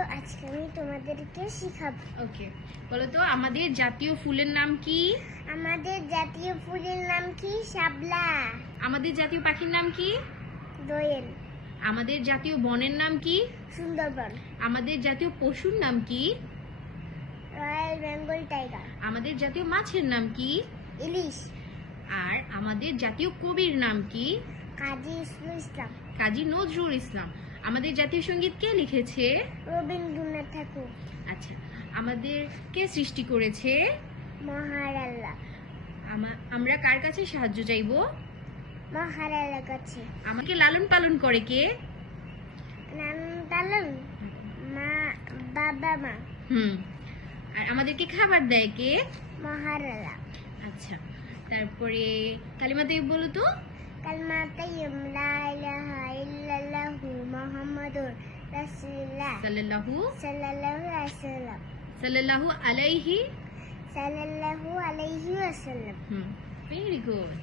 আজকে আমি তোমাদেরকে শিখাবো। ওকে বলো তো আমাদের জাতীয় ফুলের নাম কি? আমাদের জাতীয় ফুলের নাম কি? শাপলা। আমাদের জাতীয় পাখির নাম কি? দোয়েল। আমাদের জাতীয় বনের নাম কি? সুন্দরবন। আমাদের জাতীয় পশুর নাম কি? Royal Bengal tiger. আমাদের জাতীয় মাছের নাম কি? ইলিশ। আর আমাদের জাতীয় কবির নাম কি? কাজী ইসলাম। কাজী নজরুল ইসলাম। আমাদের জাতীয় সংগীত কে লিখেছে? রবীন্দ্রনাথ ঠাকুর। আচ্ছা আমাদের কে সৃষ্টি করেছে? মহার আল্লাহ আমা- আমরা কার কাছে সাহায্য চাইব? মহার আল্লাহ কাছে। আমাকে লালন পালন করে কে? নাম তালন মা বাবা মা। হুম আর আমাদেরকে খাবার দেয় কে? মহার আল্লাহ আচ্ছা তারপরে কালিমা দেব বলো তো? কালমা তাইয়্যিব লা ইলাহা Rasulullah. Sallallahu Sallallahu Rasulullah Sallallahu Alaihi Sallallahu Alaihi Wasallam. Hmm. Very good.